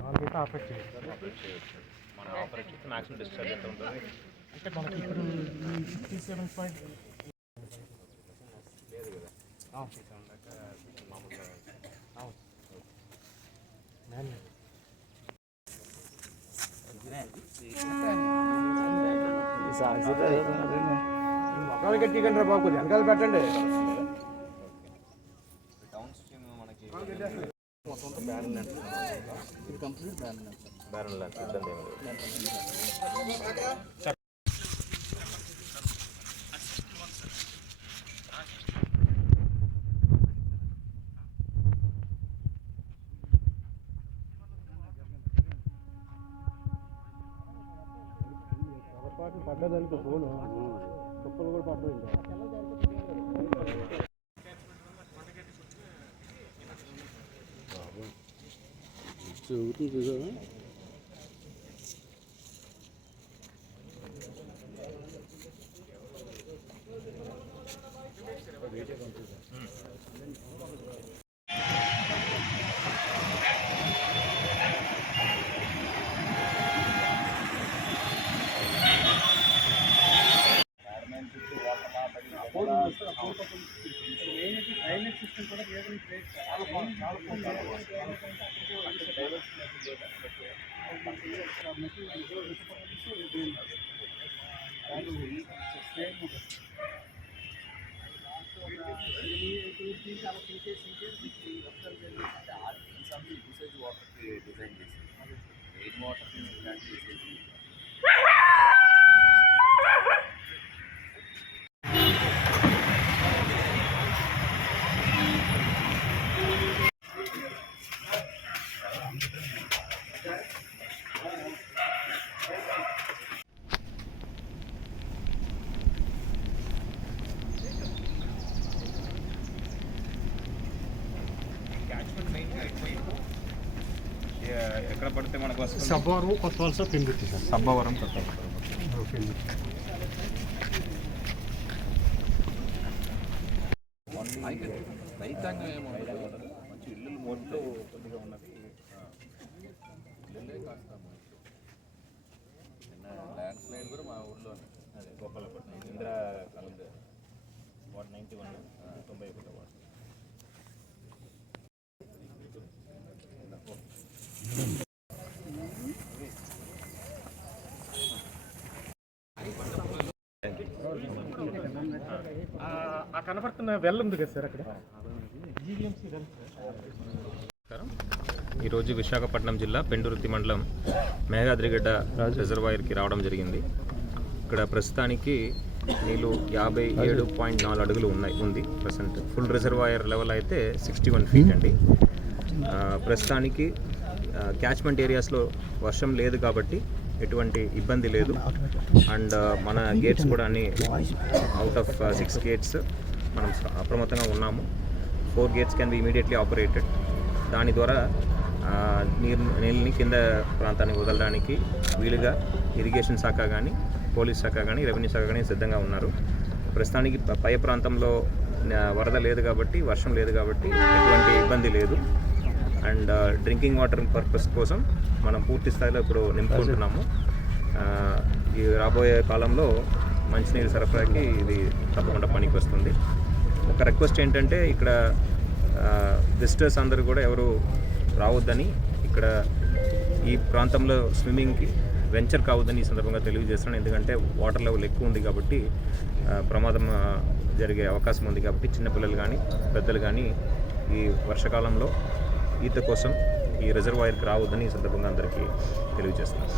నాలుగైతే operate చేయొచ్చు. మనం operate చేస్తే మ్యాక్సిమం డిశ్చార్జ్ ఎంత ఉంటుంది అంటే మనకి ఇప్పుడు 67 పాయింట్ లేదు కదా మామూలుగా మొక్కలు గట్టికండి రా బాబు, వెనకాల పెట్టండి. డౌన్ స్ట్రీమ్ మనకి బ్యారల్ లెన్స్ ఇబ్బంది ఏమి లేదు. పడ్డదనుకో ఫోను కుప్పలు కూడా పడ్డది. డ్రైనేజ్ సిస్టమ్ కూడా డిజైన్ చేసి రెయిన్ వాటర్ ఇలాంటి చేసేది. ఎక్కడ పడితే మనకు వస్తుంది? సబ్బవరం కొత్త వలస పెందుర్తి సార్. సబ్బవరం కొత్త రైతాంగం ఏమో మంచి ఇల్లు మోట్లో కొద్దిగా ఉన్నది. ఇల్లులే కాస్త ల్యాండ్ స్లైడ్ కూడా మా ఊళ్ళోనే, అదే గోపాలపట్నం ఇందిరా కాలంలో వార్డ్ 91 91 వార్డు. కనపడుతున్న వెల్ ఉంది కదా సార్ అక్కడ. ఈరోజు విశాఖపట్నం జిల్లా పెండురుతి మండలం మేఘాద్రిగడ్డ రిజర్వాయర్కి రావడం జరిగింది. ఇక్కడ ప్రస్తుతానికి నీళ్ళు 57.4 అడుగులు ఉంది ప్రజెంట్. ఫుల్ రిజర్వాయర్ లెవెల్ అయితే 61 ఫీట్ అండి. ప్రస్తుతానికి క్యాచ్మెంట్ ఏరియాస్లో వర్షం లేదు కాబట్టి ఎటువంటి ఇబ్బంది లేదు. అండ్ మన గేట్స్ కూడా అన్ని అవుట్ ఆఫ్ 6 గేట్స్ మనం అప్రమత్తంగా ఉన్నాము. 4 gates can be immediately operated. దాని ద్వారా నీళ్ళని కింద ప్రాంతానికి వదలడానికి వీలుగా ఇరిగేషన్ శాఖ కానీ, పోలీస్ శాఖ కానీ, రెవెన్యూ శాఖ కానీ సిద్ధంగా ఉన్నారు. ప్రస్తుతానికి పై ప్రాంతంలో వరద లేదు కాబట్టి, వర్షం లేదు కాబట్టి ఎటువంటి ఇబ్బంది లేదు. అండ్ డ్రింకింగ్ వాటర్ పర్పస్ కోసం మనం పూర్తి స్థాయిలో ఇప్పుడు నింపుకుంటున్నాము. ఈ రాబోయే కాలంలో మంచినీరు సరఫరాకి ఇది తప్పకుండా పనికి వస్తుంది. ఒక రిక్వెస్ట్ ఏంటంటే, ఇక్కడ విజిటర్స్ అందరూ కూడా ఎవరు రావద్దని, ఇక్కడ ఈ ప్రాంతంలో స్విమ్మింగ్కి వెంచర్ కావద్దని ఈ సందర్భంగా తెలియజేస్తున్నాను. ఎందుకంటే వాటర్ లెవెల్ ఎక్కువ ఉంది కాబట్టి ప్రమాదం జరిగే అవకాశం ఉంది కాబట్టి చిన్నపిల్లలు కానీ, పెద్దలు కానీ ఈ వర్షాకాలంలో ఈత కోసం ఈ రిజర్వాయర్కి రావద్దని ఈ సందర్భంగా అందరికీ తెలియజేస్తున్నాను.